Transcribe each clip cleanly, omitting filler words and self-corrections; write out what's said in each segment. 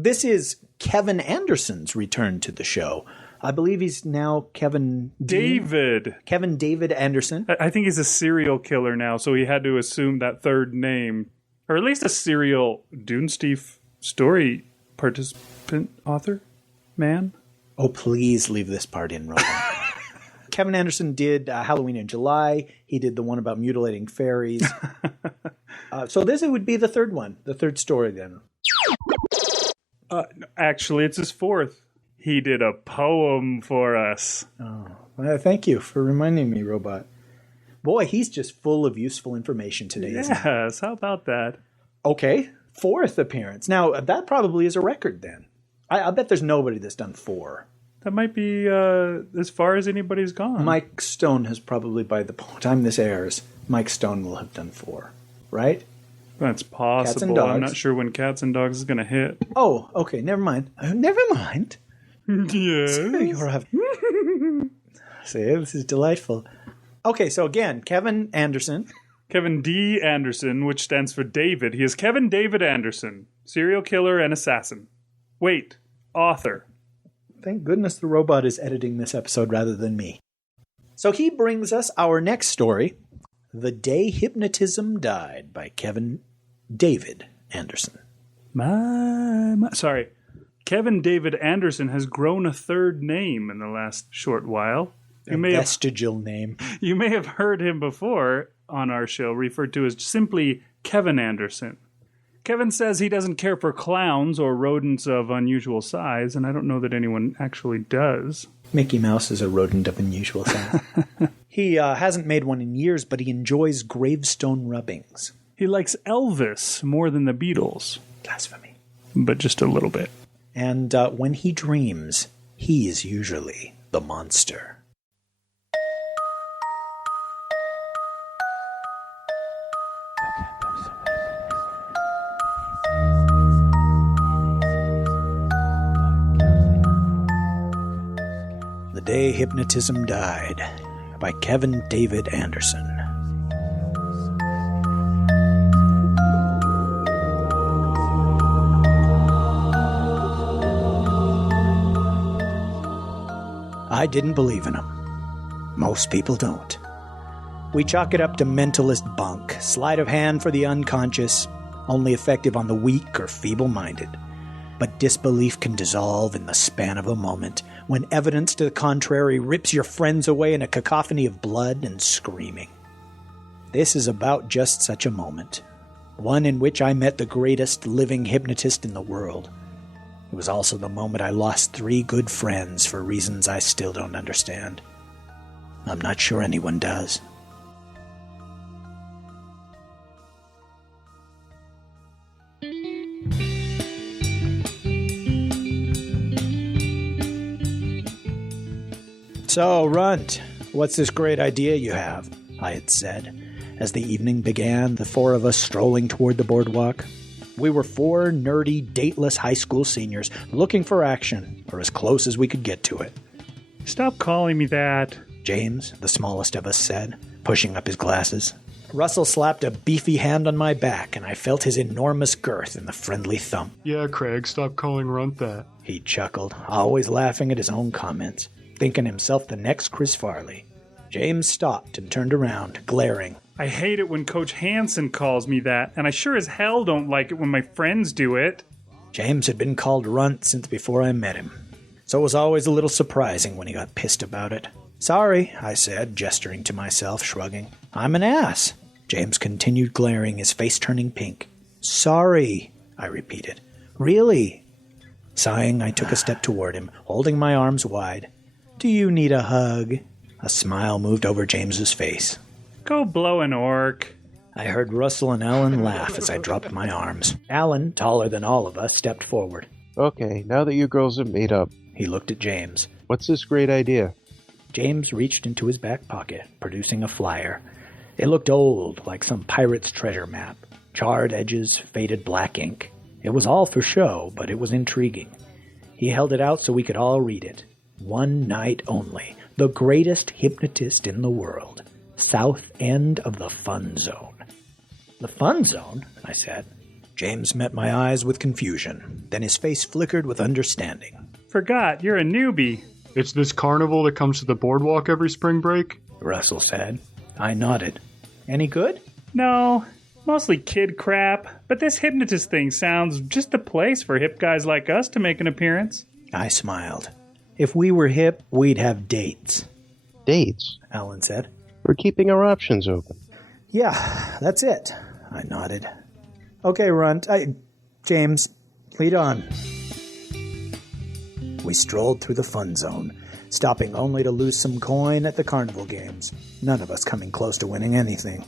This is Kevin Anderson's return to the show. I believe he's now Kevin David Anderson. I think he's a serial killer now, so he had to assume that third name. Or at least a serial Dunesteef story participant author man. Oh, please leave this part in, Robot. Kevin Anderson did Halloween in July. He did the one about mutilating fairies. So this would be the third one, the third story then. Actually, it's his fourth. He did a poem for us. Oh, well, thank you for reminding me, Robot. Boy, he's just full of useful information today, isn't he? Yes, how about that? Okay, fourth appearance. Now, that probably is a record then. I bet there's nobody that's done 4. That might be as far as anybody's gone. Mike Stone has probably, by the time this airs, Mike Stone will have done 4, right? That's possible. Cats and Dogs. I'm not sure when Cats and Dogs is going to hit. Oh, okay, never mind. Never mind. Yes. See, this is delightful. Okay, so again, Kevin Anderson. Kevin D. Anderson, which stands for David. He is Kevin David Anderson, serial killer and assassin. Wait, author. Thank goodness the robot is editing this episode rather than me. So he brings us our next story, The Day Hypnotism Died by Kevin David Anderson. Sorry. Kevin David Anderson has grown a third name in the last short while. Vestigial name. You may have heard him before on our show referred to as simply Kevin Anderson. Kevin says he doesn't care for clowns or rodents of unusual size, and I don't know that anyone actually does. Mickey Mouse is a rodent of unusual size. He hasn't made one in years, but he enjoys gravestone rubbings. He likes Elvis more than the Beatles. Blasphemy. But just a little bit. And when he dreams, he is usually the monster. The Day Hypnotism Died by Kevin David Anderson. I didn't believe in him. Most people don't. We chalk it up to mentalist bunk, sleight of hand for the unconscious, only effective on the weak or feeble-minded. But disbelief can dissolve in the span of a moment when evidence to the contrary rips your friends away in a cacophony of blood and screaming. This is about just such a moment, one in which I met the greatest living hypnotist in the world. It was also the moment I lost 3 good friends for reasons I still don't understand. I'm not sure anyone does. So, Runt, what's this great idea you have? I had said, as the evening began, the 4 of us strolling toward the boardwalk. We were 4 nerdy, dateless high school seniors looking for action, or as close as we could get to it. Stop calling me that, James, the smallest of us, said, pushing up his glasses. Russell slapped a beefy hand on my back, and I felt his enormous girth in the friendly thump. Yeah, Craig, stop calling Runt that. He chuckled, always laughing at his own comments, thinking himself the next Chris Farley. James stopped and turned around, glaring. I hate it when Coach Hansen calls me that, and I sure as hell don't like it when my friends do it. James had been called Runt since before I met him, so it was always a little surprising when he got pissed about it. Sorry, I said, gesturing to myself, shrugging. I'm an ass. James continued glaring, his face turning pink. Sorry, I repeated. Really? Sighing, I took a step toward him, holding my arms wide. Do you need a hug? A smile moved over James's face. Go blow an orc. I heard Russell and Alan laugh as I dropped my arms. Alan, taller than all of us, stepped forward. Okay, now that you girls have made up. He looked at James. What's this great idea? James reached into his back pocket, producing a flyer. It looked old, like some pirate's treasure map. Charred edges, faded black ink. It was all for show, but it was intriguing. He held it out so we could all read it. One night only. The greatest hypnotist in the world. South end of the Fun Zone. The Fun Zone? I said. James met my eyes with confusion. Then his face flickered with understanding. Forgot, you're a newbie. It's this carnival that comes to the boardwalk every spring break? Russell said. I nodded. Any good? No, mostly kid crap. But this hypnotist thing sounds just the place for hip guys like us to make an appearance. I smiled. If we were hip, we'd have dates. Dates? Alan said. We're keeping our options open. Yeah, that's it. I nodded. Okay, Runt. James, lead on. We strolled through the fun zone, stopping only to lose some coin at the carnival games, none of us coming close to winning anything.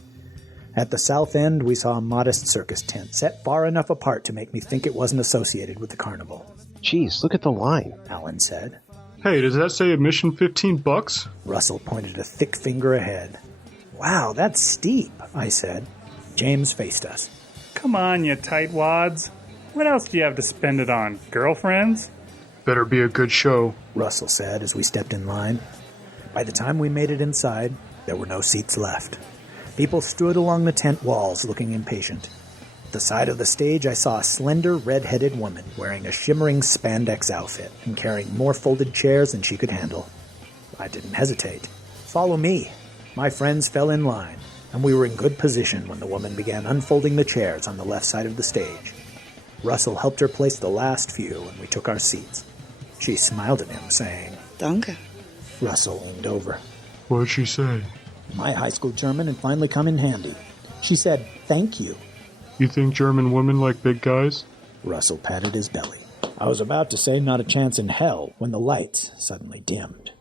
At the south end, we saw a modest circus tent, set far enough apart to make me think it wasn't associated with the carnival. Jeez, look at the line, Alan said. Hey, does that say admission $15? Russell pointed a thick finger ahead. Wow, that's steep, I said. James faced us. Come on, you tightwads. What else do you have to spend it on? Girlfriends? Better be a good show, Russell said as we stepped in line. By the time we made it inside, there were no seats left. People stood along the tent walls looking impatient. At the side of the stage, I saw a slender, red-headed woman wearing a shimmering spandex outfit and carrying more folded chairs than she could handle. I didn't hesitate. Follow me. My friends fell in line, and we were in good position when the woman began unfolding the chairs on the left side of the stage. Russell helped her place the last few, and we took our seats. She smiled at him, saying, Danke. Russell leaned over. What'd she say? My high school German had finally come in handy. She said, thank you. You think German women like big guys? Russell patted his belly. I was about to say not a chance in hell when the lights suddenly dimmed.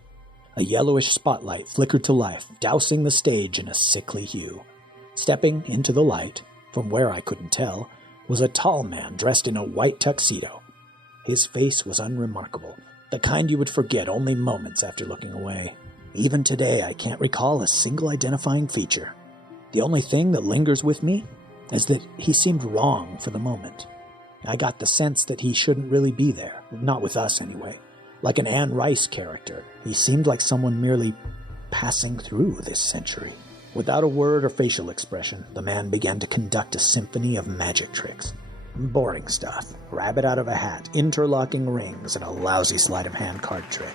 A yellowish spotlight flickered to life, dousing the stage in a sickly hue. Stepping into the light, from where I couldn't tell, was a tall man dressed in a white tuxedo. His face was unremarkable, the kind you would forget only moments after looking away. Even today, I can't recall a single identifying feature. The only thing that lingers with me is that he seemed wrong for the moment. I got the sense that he shouldn't really be there, not with us anyway. Like an Anne Rice character, he seemed like someone merely passing through this century. Without a word or facial expression, the man began to conduct a symphony of magic tricks. Boring stuff. Rabbit out of a hat, interlocking rings, and a lousy sleight of hand card trick.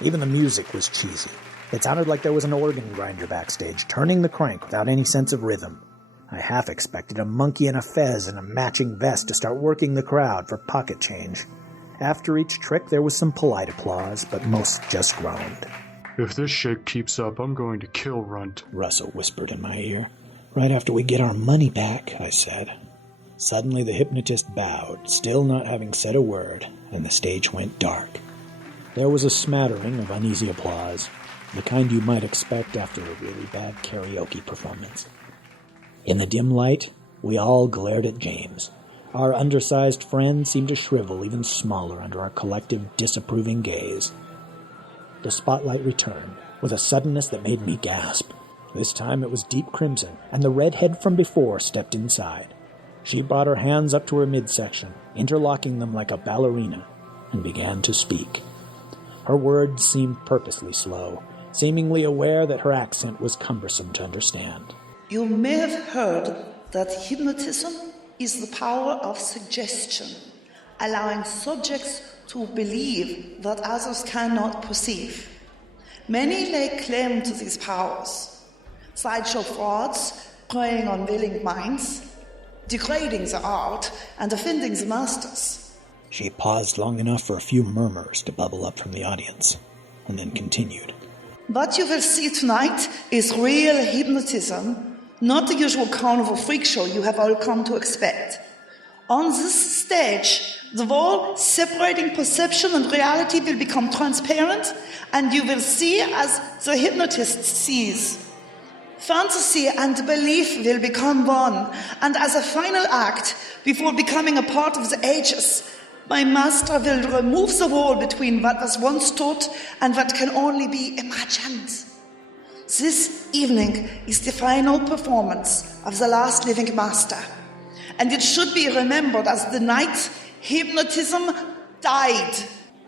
Even the music was cheesy. It sounded like there was an organ grinder backstage, turning the crank without any sense of rhythm. I half expected a monkey in a fez and a matching vest to start working the crowd for pocket change. After each trick, there was some polite applause, but most just groaned. If this shit keeps up, I'm going to kill Runt, Russell whispered in my ear. Right after we get our money back, I said. Suddenly the hypnotist bowed, still not having said a word, and the stage went dark. There was a smattering of uneasy applause, the kind you might expect after a really bad karaoke performance. In the dim light, we all glared at James. Our undersized friend seemed to shrivel even smaller under our collective disapproving gaze. The spotlight returned, with a suddenness that made me gasp. This time it was deep crimson, and the redhead from before stepped inside. She brought her hands up to her midsection, interlocking them like a ballerina, and began to speak. Her words seemed purposely slow, seemingly aware that her accent was cumbersome to understand. You may have heard that hypnotism is the power of suggestion, allowing subjects to believe that others cannot perceive. Many lay claim to these powers. Sideshow frauds, preying on willing minds, degrading the art and offending the masters. She paused long enough for a few murmurs to bubble up from the audience, and then continued. What you will see tonight is real hypnotism, not the usual carnival freak show you have all come to expect. On this stage, the wall separating perception and reality will become transparent, and you will see as the hypnotist sees. Fantasy and belief will become one, and as a final act, before becoming a part of the ages, my master will remove the wall between what was once taught and what can only be imagined. This evening is the final performance of the last living master, and it should be remembered as the night Hypnotism died.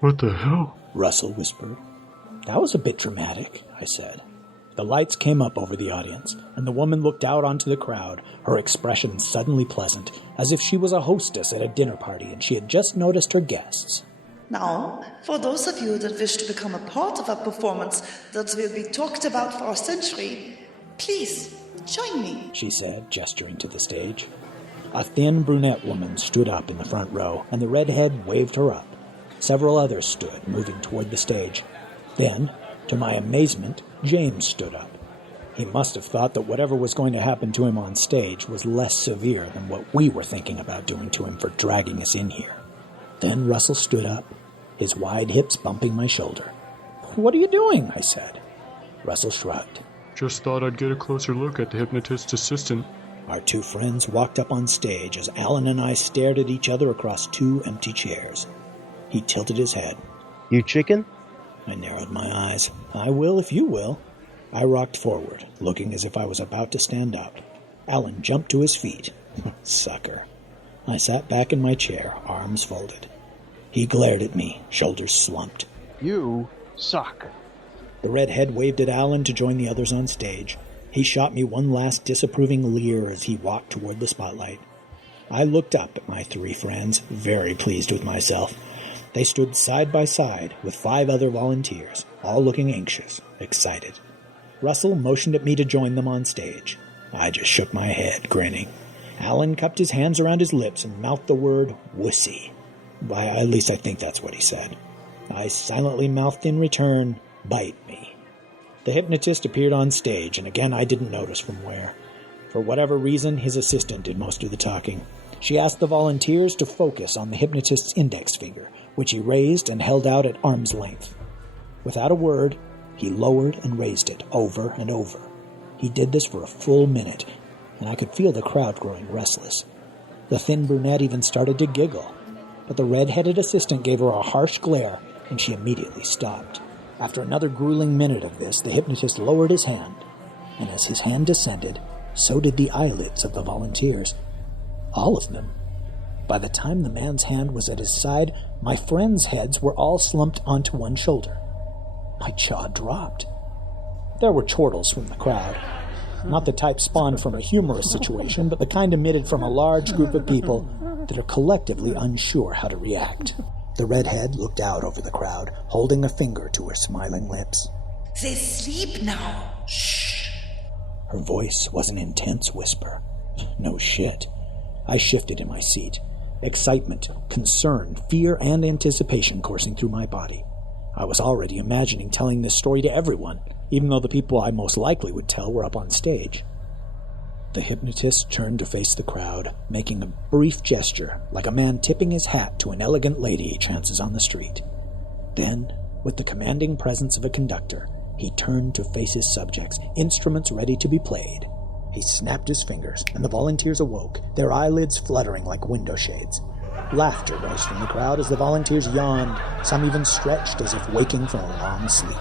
What the hell? Russell whispered. That was a bit dramatic, I said. The lights came up over the audience, and the woman looked out onto the crowd, her expression suddenly pleasant, as if she was a hostess at a dinner party and she had just noticed her guests. Now, for those of you that wish to become a part of a performance that will be talked about for a century, please join me, she said, gesturing to the stage. A thin brunette woman stood up in the front row, and the redhead waved her up. Several others stood, moving toward the stage. Then, to my amazement, James stood up. He must have thought that whatever was going to happen to him on stage was less severe than what we were thinking about doing to him for dragging us in here. Then Russell stood up, his wide hips bumping my shoulder. "What are you doing?" I said. Russell shrugged. Just thought I'd get a closer look at the hypnotist's assistant. Our two friends walked up on stage as Alan and I stared at each other across two empty chairs. He tilted his head. You chicken? I narrowed my eyes. "I will if you will." I rocked forward, looking as if I was about to stand up. Alan jumped to his feet. Sucker. I sat back in my chair, arms folded. He glared at me, shoulders slumped. You suck. The redhead waved at Alan to join the others on stage. He shot me one last disapproving leer as he walked toward the spotlight. I looked up at my three friends, very pleased with myself. They stood side by side with 5 other volunteers, all looking anxious, excited. Russell motioned at me to join them on stage. I just shook my head, grinning. Alan cupped his hands around his lips and mouthed the word, "wussy." Why, at least I think that's what he said. I silently mouthed in return, "bite me." The hypnotist appeared on stage, and again I didn't notice from where. For whatever reason, his assistant did most of the talking. She asked the volunteers to focus on the hypnotist's index finger, which he raised and held out at arm's length. Without a word, he lowered and raised it over and over. He did this for a full minute, and I could feel the crowd growing restless. The thin brunette even started to giggle, but the red-headed assistant gave her a harsh glare, and she immediately stopped. After another grueling minute of this, the hypnotist lowered his hand, and as his hand descended, so did the eyelids of the volunteers. All of them. By the time the man's hand was at his side, my friends' heads were all slumped onto one shoulder. My jaw dropped. There were chortles from the crowd. Not the type spawned from a humorous situation, but the kind emitted from a large group of people that are collectively unsure how to react. The redhead looked out over the crowd, holding a finger to her smiling lips. They sleep now. Shh. Her voice was an intense whisper. No shit. I shifted in my seat. Excitement, concern, fear, and anticipation coursing through my body. I was already imagining telling this story to everyone, even though the people I most likely would tell were up on stage. The hypnotist turned to face the crowd, making a brief gesture, like a man tipping his hat to an elegant lady he chances on the street. Then, with the commanding presence of a conductor, he turned to face his subjects, instruments ready to be played. He snapped his fingers, and the volunteers awoke, their eyelids fluttering like window shades. Laughter rose from the crowd as the volunteers yawned, some even stretched as if waking from a long sleep.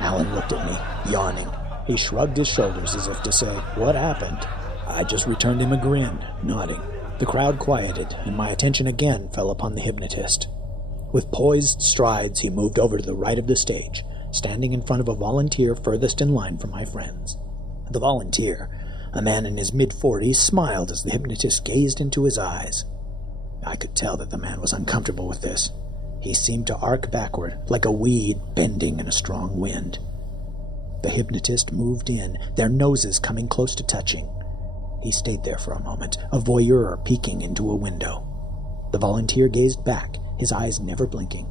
Alan looked at me, yawning. He shrugged his shoulders as if to say, "What happened?" I just returned him a grin, nodding. The crowd quieted, and my attention again fell upon the hypnotist. With poised strides, he moved over to the right of the stage, standing in front of a volunteer furthest in line from my friends. The volunteer, a man in his mid-40s, smiled as the hypnotist gazed into his eyes. I could tell that the man was uncomfortable with this. He seemed to arc backward, like a weed bending in a strong wind. The hypnotist moved in, their noses coming close to touching. He stayed there for a moment, a voyeur peeking into a window. The volunteer gazed back, his eyes never blinking.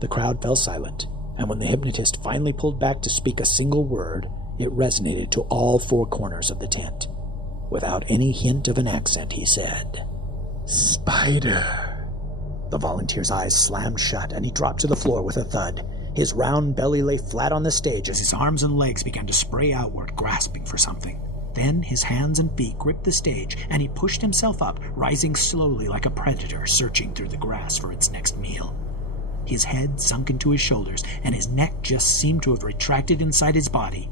The crowd fell silent, and when the hypnotist finally pulled back to speak a single word, it resonated to all 4 corners of the tent. Without any hint of an accent, he said, "Spider." The volunteer's eyes slammed shut, and he dropped to the floor with a thud. His round belly lay flat on the stage as his arms and legs began to spray outward, grasping for something. Then his hands and feet gripped the stage, and he pushed himself up, rising slowly like a predator searching through the grass for its next meal. His head sunk into his shoulders, and his neck just seemed to have retracted inside his body.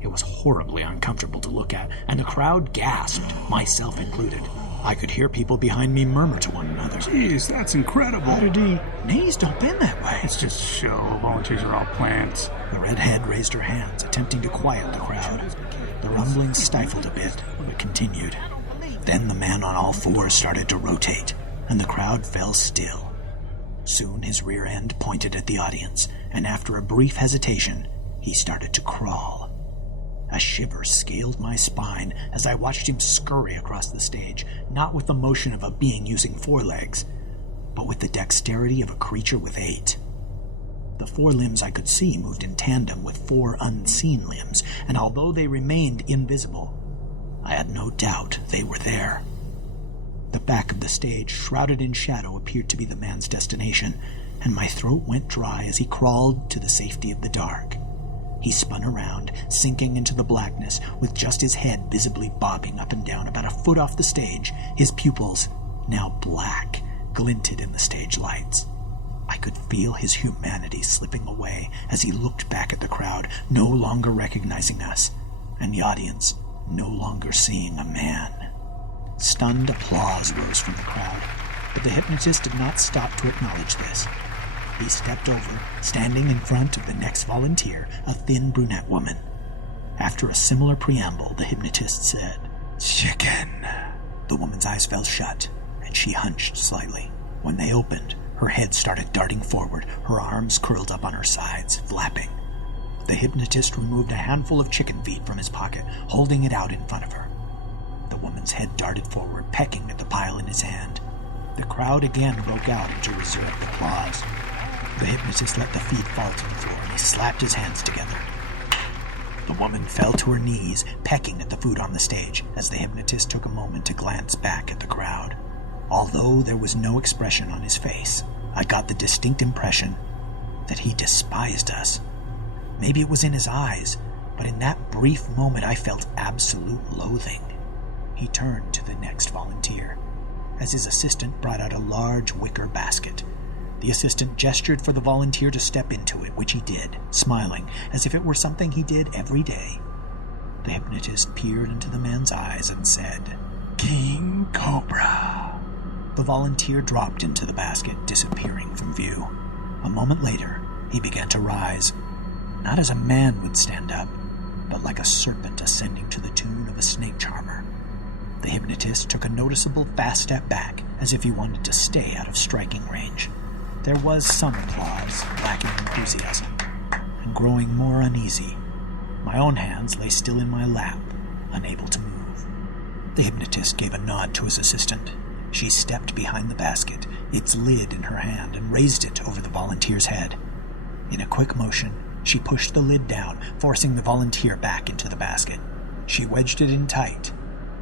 It was horribly uncomfortable to look at, and the crowd gasped, myself included. I could hear people behind me murmur to one another. Jeez, that's incredible. How did he... Knees don't bend that way. It's just a show. Volunteers are all plants. The redhead raised her hands, attempting to quiet the crowd. The rumbling stifled a bit, but continued. Then the man on all fours started to rotate, and the crowd fell still. Soon his rear end pointed at the audience, and after a brief hesitation, he started to crawl. A shiver scaled my spine as I watched him scurry across the stage, not with the motion of a being using 4 legs, but with the dexterity of a creature with 8. The 4 limbs I could see moved in tandem with 4 unseen limbs, and although they remained invisible, I had no doubt they were there. The back of the stage, shrouded in shadow, appeared to be the man's destination, and my throat went dry as he crawled to the safety of the dark. He spun around, sinking into the blackness, with just his head visibly bobbing up and down about a foot off the stage. His pupils, now black, glinted in the stage lights. I could feel his humanity slipping away as he looked back at the crowd, no longer recognizing us, and the audience no longer seeing a man. Stunned applause rose from the crowd, but the hypnotist did not stop to acknowledge this. He stepped over, standing in front of the next volunteer, a thin brunette woman. After a similar preamble, the hypnotist said, "Chicken." The woman's eyes fell shut, and she hunched slightly. When they opened, her head started darting forward, her arms curled up on her sides, flapping. The hypnotist removed a handful of chicken feet from his pocket, holding it out in front of her. The woman's head darted forward, pecking at the pile in his hand. The crowd again broke out into reserved applause. The hypnotist let the feet fall to the floor, and he slapped his hands together. The woman fell to her knees, pecking at the food on the stage, as the hypnotist took a moment to glance back at the crowd. Although there was no expression on his face, I got the distinct impression that he despised us. Maybe it was in his eyes, but in that brief moment I felt absolute loathing. He turned to the next volunteer, as his assistant brought out a large wicker basket. The assistant gestured for the volunteer to step into it, which he did, smiling, as if it were something he did every day. The hypnotist peered into the man's eyes and said, "King Cobra." The volunteer dropped into the basket, disappearing from view. A moment later, he began to rise, not as a man would stand up, but like a serpent ascending to the tune of a snake charmer. The hypnotist took a noticeable fast step back, as if he wanted to stay out of striking range. There was some applause, lacking enthusiasm, and growing more uneasy. My own hands lay still in my lap, unable to move. The hypnotist gave a nod to his assistant. She stepped behind the basket, its lid in her hand, and raised it over the volunteer's head. In a quick motion, she pushed the lid down, forcing the volunteer back into the basket. She wedged it in tight,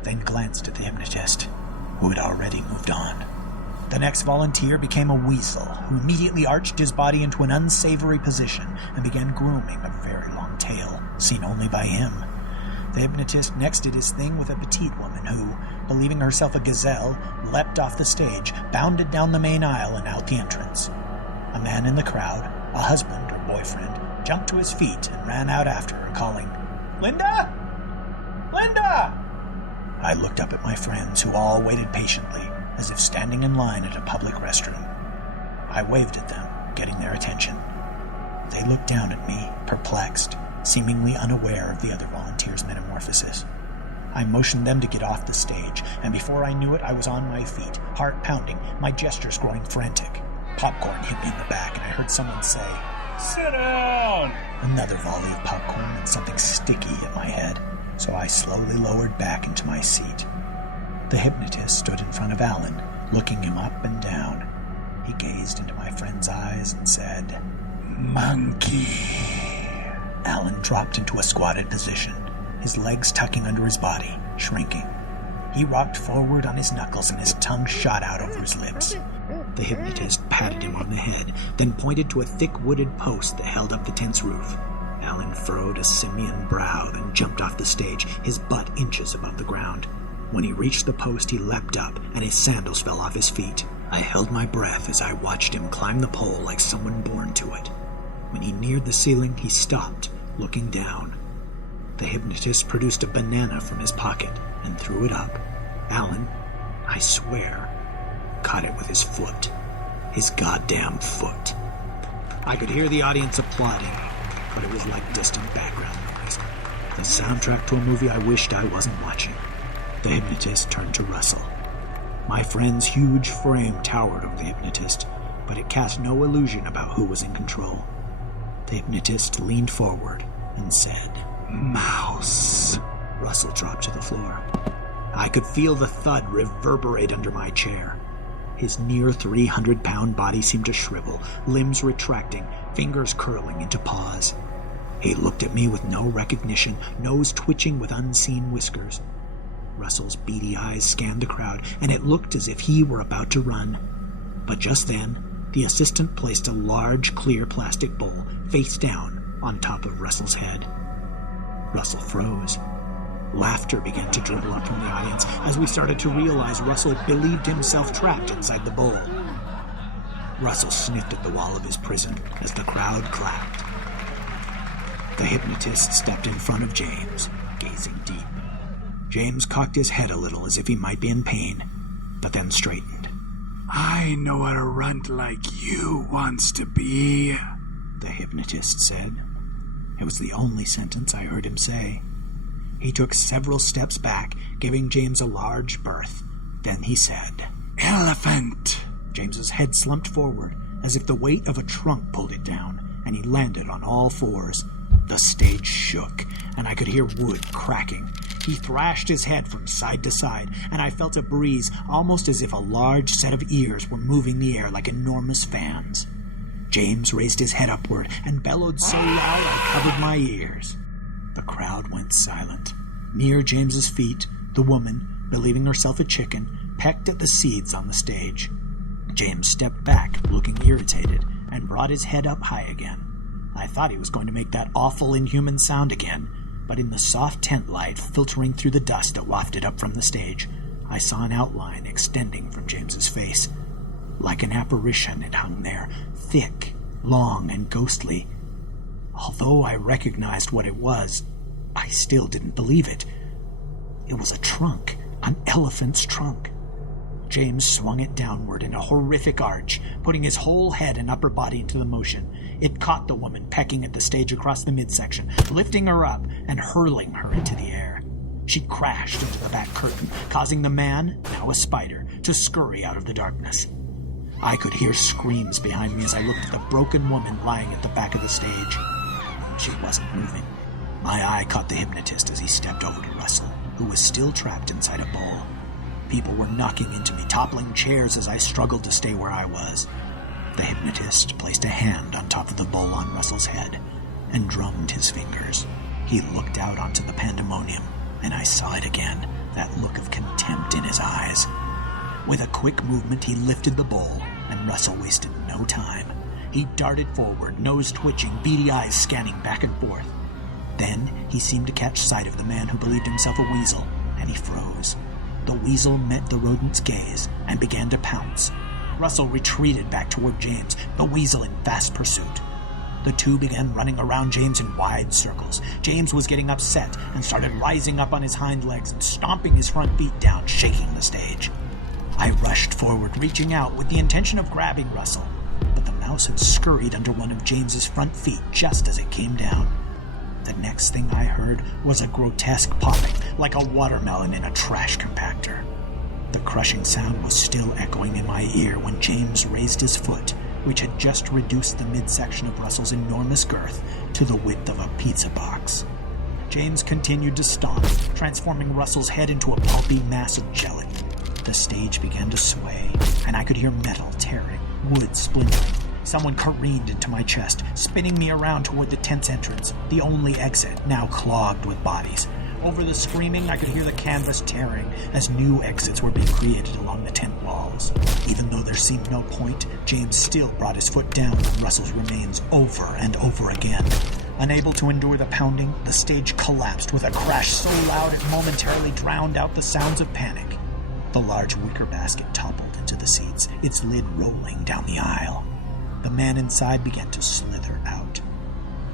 then glanced at the hypnotist, who had already moved on. The next volunteer became a weasel, who immediately arched his body into an unsavory position and began grooming a very long tail, seen only by him. The hypnotist next did his thing with a petite woman who, believing herself a gazelle, leapt off the stage, bounded down the main aisle and out the entrance. A man in the crowd, a husband or boyfriend, jumped to his feet and ran out after her, calling, "Linda! Linda!" I looked up at my friends, who all waited patiently, as if standing in line at a public restroom. I waved at them, getting their attention. They looked down at me, perplexed, seemingly unaware of the other volunteer's metamorphosis. I motioned them to get off the stage, and before I knew it, I was on my feet, heart pounding, my gestures growing frantic. Popcorn hit me in the back, and I heard someone say, "Sit down!" Another volley of popcorn and something sticky at my head, so I slowly lowered back into my seat. The hypnotist stood in front of Alan, looking him up and down. He gazed into my friend's eyes and said, "Monkey." Alan dropped into a squatted position, his legs tucking under his body, shrinking. He rocked forward on his knuckles and his tongue shot out over his lips. The hypnotist patted him on the head, then pointed to a thick wooded post that held up the tent's roof. Alan furrowed a simian brow, then jumped off the stage, his butt inches above the ground. When he reached the post, he leapt up, and his sandals fell off his feet. I held my breath as I watched him climb the pole like someone born to it. When he neared the ceiling, he stopped, looking down. The hypnotist produced a banana from his pocket and threw it up. Alan, I swear, caught it with his foot. His goddamn foot. I could hear the audience applauding, but it was like distant background noise. The soundtrack to a movie I wished I wasn't watching. The hypnotist turned to Russell. My friend's huge frame towered over the hypnotist, but it cast no illusion about who was in control. The hypnotist leaned forward and said, "Mouse." Russell dropped to the floor. I could feel the thud reverberate under my chair. His near 300-pound body seemed to shrivel, limbs retracting, fingers curling into paws. He looked at me with no recognition, nose twitching with unseen whiskers. Russell's beady eyes scanned the crowd, and it looked as if he were about to run. But just then, the assistant placed a large, clear plastic bowl, face down, on top of Russell's head. Russell froze. Laughter began to dribble up from the audience as we started to realize Russell believed himself trapped inside the bowl. Russell sniffed at the wall of his prison as the crowd clapped. The hypnotist stepped in front of James, gazing deep. James cocked his head a little as if he might be in pain, but then straightened. "I know what a runt like you wants to be," the hypnotist said. It was the only sentence I heard him say. He took several steps back, giving James a large berth. Then he said, "Elephant." James's head slumped forward, as if the weight of a trunk pulled it down, and he landed on all fours. The stage shook, and I could hear wood cracking. He thrashed his head from side to side, and I felt a breeze, almost as if a large set of ears were moving the air like enormous fans. James raised his head upward and bellowed so loud I covered my ears. The crowd went silent. Near James's feet, the woman, believing herself a chicken, pecked at the seeds on the stage. James stepped back, looking irritated, and brought his head up high again. I thought he was going to make that awful, inhuman sound again, but in the soft tent light filtering through the dust that wafted up from the stage, I saw an outline extending from James's face. Like an apparition, it hung there, thick, long, and ghostly. Although I recognized what it was, I still didn't believe it. It was a trunk, an elephant's trunk. James swung it downward in a horrific arch, putting his whole head and upper body into the motion. It caught the woman pecking at the stage across the midsection, lifting her up and hurling her into the air. She crashed into the back curtain, causing the man, now a spider, to scurry out of the darkness. I could hear screams behind me as I looked at the broken woman lying at the back of the stage. She wasn't moving. My eye caught the hypnotist as he stepped over to Russell, who was still trapped inside a bowl. People were knocking into me, toppling chairs as I struggled to stay where I was. The hypnotist placed a hand on top of the bowl on Russell's head and drummed his fingers. He looked out onto the pandemonium, and I saw it again, that look of contempt in his eyes. With a quick movement, he lifted the bowl, and Russell wasted no time. He darted forward, nose twitching, beady eyes scanning back and forth. Then he seemed to catch sight of the man who believed himself a weasel, and he froze. The weasel met the rodent's gaze and began to pounce. Russell retreated back toward James, the weasel in fast pursuit. The two began running around James in wide circles. James was getting upset and started rising up on his hind legs and stomping his front feet down, shaking the stage. I rushed forward, reaching out with the intention of grabbing Russell, but the mouse had scurried under one of James's front feet just as it came down. The next thing I heard was a grotesque popping, like a watermelon in a trash compactor. The crushing sound was still echoing in my ear when James raised his foot, which had just reduced the midsection of Russell's enormous girth to the width of a pizza box. James continued to stomp, transforming Russell's head into a pulpy mass of gelatin. The stage began to sway, and I could hear metal tearing, wood splintering. Someone careened into my chest, spinning me around toward the tent's entrance, the only exit, now clogged with bodies. Over the screaming, I could hear the canvas tearing as new exits were being created along the tent walls. Even though there seemed no point, James still brought his foot down on Russell's remains over and over again. Unable to endure the pounding, the stage collapsed with a crash so loud it momentarily drowned out the sounds of panic. The large wicker basket toppled into the seats, its lid rolling down the aisle. The man inside began to slither out.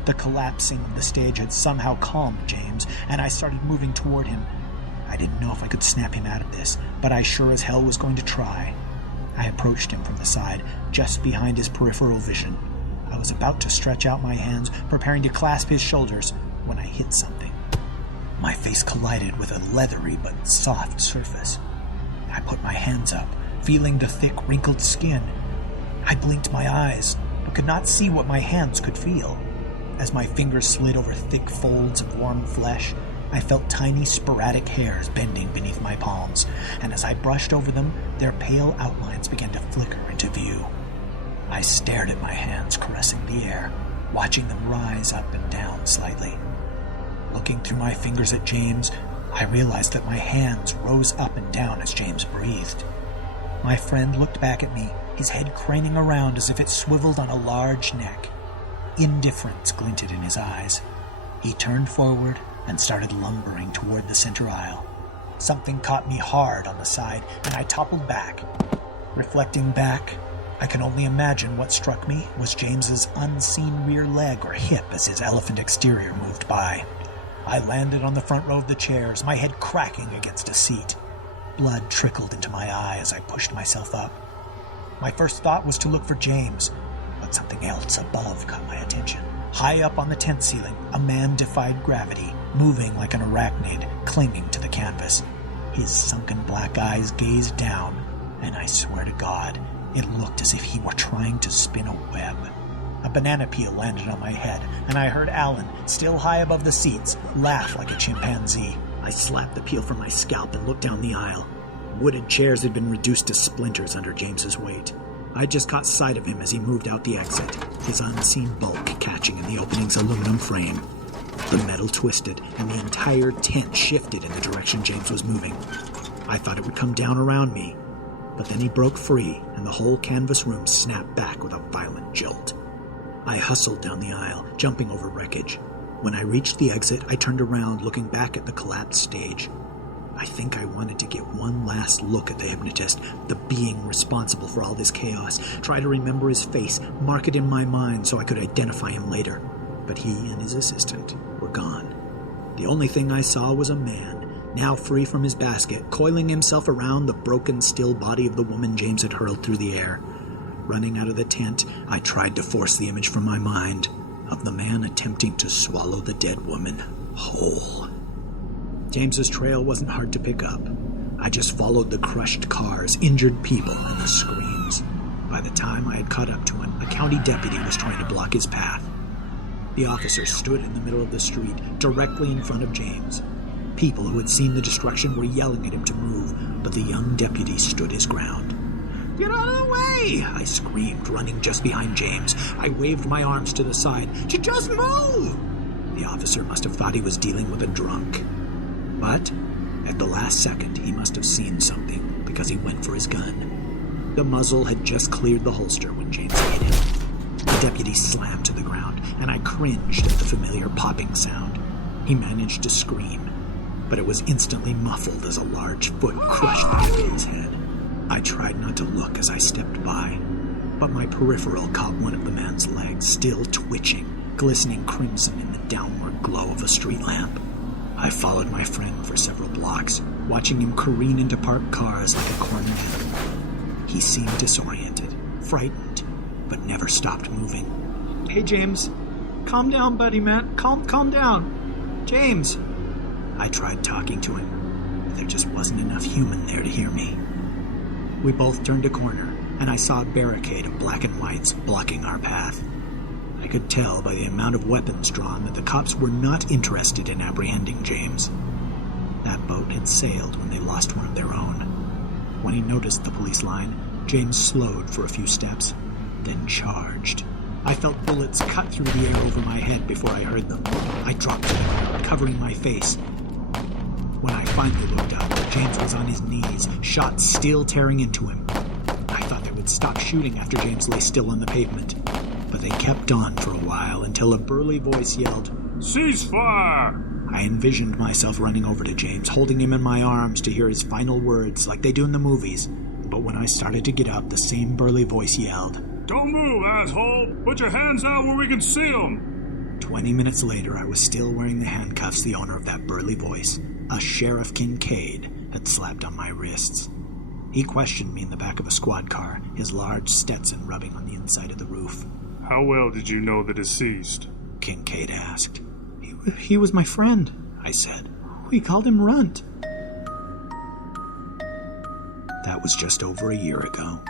The collapsing of the stage had somehow calmed James, and I started moving toward him. I didn't know if I could snap him out of this, but I sure as hell was going to try. I approached him from the side, just behind his peripheral vision. I was about to stretch out my hands, preparing to clasp his shoulders, when I hit something. My face collided with a leathery but soft surface. I put my hands up, feeling the thick, wrinkled skin. I blinked my eyes, but could not see what my hands could feel. As my fingers slid over thick folds of warm flesh, I felt tiny, sporadic hairs bending beneath my palms, and as I brushed over them, their pale outlines began to flicker into view. I stared at my hands caressing the air, watching them rise up and down slightly. Looking through my fingers at James, I realized that my hands rose up and down as James breathed. My friend looked back at me, his head craning around as if it swiveled on a large neck. Indifference glinted in his eyes. He turned forward and started lumbering toward the center aisle. Something caught me hard on the side, and I toppled back. Reflecting back, I can only imagine what struck me was James's unseen rear leg or hip as his elephant exterior moved by. I landed on the front row of the chairs, my head cracking against a seat. Blood trickled into my eye as I pushed myself up. My first thought was to look for James, but something else above caught my attention. High up on the tent ceiling, a man defied gravity, moving like an arachnid, clinging to the canvas. His sunken black eyes gazed down, and I swear to God, it looked as if he were trying to spin a web. A banana peel landed on my head, and I heard Alan, still high above the seats, laugh like a chimpanzee. I slapped the peel from my scalp and looked down the aisle. Wooded chairs had been reduced to splinters under James's weight. I just caught sight of him as he moved out the exit, his unseen bulk catching in the opening's aluminum frame. The metal twisted, and the entire tent shifted in the direction James was moving. I thought it would come down around me, but then he broke free, and the whole canvas room snapped back with a violent jolt. I hustled down the aisle, jumping over wreckage. When I reached the exit, I turned around, looking back at the collapsed stage. I think I wanted to get one last look at the hypnotist, the being responsible for all this chaos, try to remember his face, mark it in my mind so I could identify him later. But he and his assistant were gone. The only thing I saw was a man, now free from his basket, coiling himself around the broken, still body of the woman James had hurled through the air. Running out of the tent, I tried to force the image from my mind of the man attempting to swallow the dead woman whole. James's trail wasn't hard to pick up. I just followed the crushed cars, injured people, and the screams. By the time I had caught up to him, a county deputy was trying to block his path. The officer stood in the middle of the street, directly in front of James. People who had seen the destruction were yelling at him to move, but the young deputy stood his ground. "Get out of the way!" I screamed, running just behind James. I waved my arms to the side. "To just move!" The officer must have thought he was dealing with a drunk. But at the last second, he must have seen something, because he went for his gun. The muzzle had just cleared the holster when James hit him. The deputy slammed to the ground, and I cringed at the familiar popping sound. He managed to scream, but it was instantly muffled as a large foot crushed the deputy's head. I tried not to look as I stepped by, but my peripheral caught one of the man's legs, still twitching, glistening crimson in the downward glow of a street lamp. I followed my friend for several blocks, watching him careen into parked cars like a cornered animal. He seemed disoriented, frightened, but never stopped moving. "Hey, James. Calm down, buddy, man. Calm down. James." I tried talking to him, but there just wasn't enough human there to hear me. We both turned a corner, and I saw a barricade of black and whites blocking our path. I could tell by the amount of weapons drawn that the cops were not interested in apprehending James. That boat had sailed when they lost one of their own. When he noticed the police line, James slowed for a few steps, then charged. I felt bullets cut through the air over my head before I heard them. I dropped to the ground, covering my face. When I finally looked up, James was on his knees, shots still tearing into him. I thought they would stop shooting after James lay still on the pavement, but they kept on for a while until a burly voice yelled, "Ceasefire!" I envisioned myself running over to James, holding him in my arms to hear his final words like they do in the movies. But when I started to get up, the same burly voice yelled, "Don't move, asshole! Put your hands out where we can see them! 20 minutes later, I was still wearing the handcuffs the owner of that burly voice, a Sheriff Kincaid, had slapped on my wrists. He questioned me in the back of a squad car, his large Stetson rubbing on the inside of the roof. How well did you know the deceased? Kincaid asked. He was my friend, I said. We called him Runt. That was just over a year ago.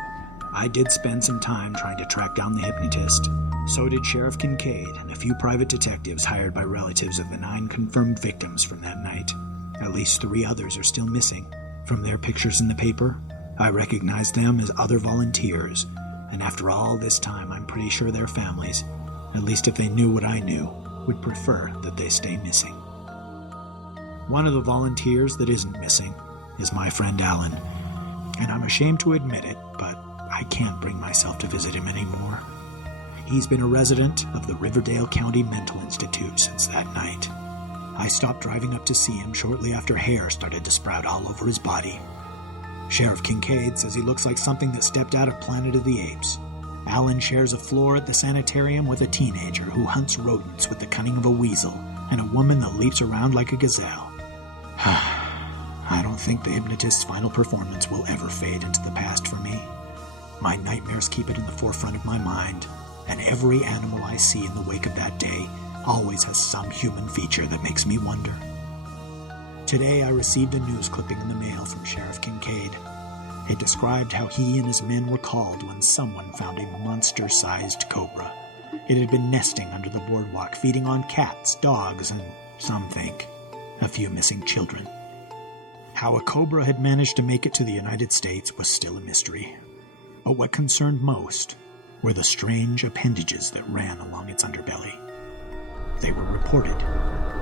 I did spend some time trying to track down the hypnotist. So did Sheriff Kincaid and a few private detectives hired by relatives of the 9 confirmed victims from that night. At least 3 others are still missing. From their pictures in the paper, I recognized them as other volunteers, and after all this time, I'm pretty sure their families, at least if they knew what I knew, would prefer that they stay missing. One of the volunteers that isn't missing is my friend Alan, and I'm ashamed to admit it, but I can't bring myself to visit him anymore. He's been a resident of the Riverdale County Mental Institute since that night. I stopped driving up to see him shortly after hair started to sprout all over his body. Sheriff Kincaid says he looks like something that stepped out of Planet of the Apes. Alan shares a floor at the sanitarium with a teenager who hunts rodents with the cunning of a weasel and a woman that leaps around like a gazelle. I don't think the hypnotist's final performance will ever fade into the past for me. My nightmares keep it in the forefront of my mind, and every animal I see in the wake of that day always has some human feature that makes me wonder. Today I received a news clipping in the mail from Sheriff Kincaid. It described how he and his men were called when someone found a monster-sized cobra. It had been nesting under the boardwalk, feeding on cats, dogs, and, some think, a few missing children. How a cobra had managed to make it to the United States was still a mystery. But what concerned most were the strange appendages that ran along its underbelly. They were reported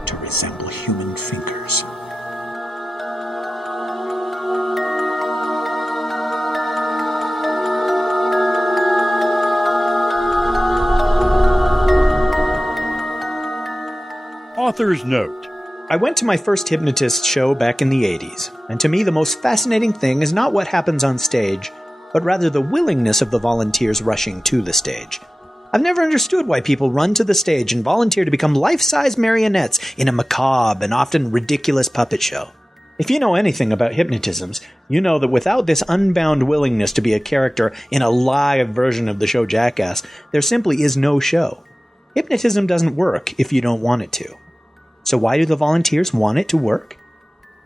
to resemble human fingers. Author's note. I went to my first hypnotist show back in the 80s, and to me the most fascinating thing is not what happens on stage, but rather the willingness of the volunteers rushing to the stage. I've never understood why people run to the stage and volunteer to become life-size marionettes in a macabre and often ridiculous puppet show. If you know anything about hypnotisms, you know that without this unbound willingness to be a character in a live version of the show Jackass, there simply is no show. Hypnotism doesn't work if you don't want it to. So why do the volunteers want it to work?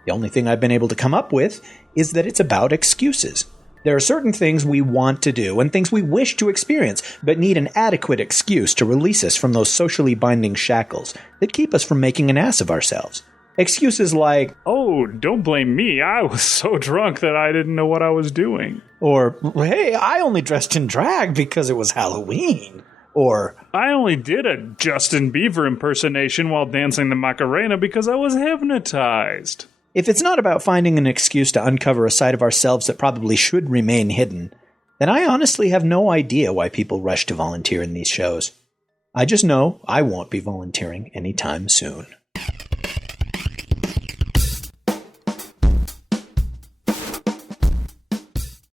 The only thing I've been able to come up with is that it's about excuses. There are certain things we want to do and things we wish to experience, but need an adequate excuse to release us from those socially binding shackles that keep us from making an ass of ourselves. Excuses like, "Oh, don't blame me. I was so drunk that I didn't know what I was doing." Or, "Hey, I only dressed in drag because it was Halloween." Or, "I only did a Justin Bieber impersonation while dancing the Macarena because I was hypnotized." If it's not about finding an excuse to uncover a side of ourselves that probably should remain hidden, then I honestly have no idea why people rush to volunteer in these shows. I just know I won't be volunteering anytime soon.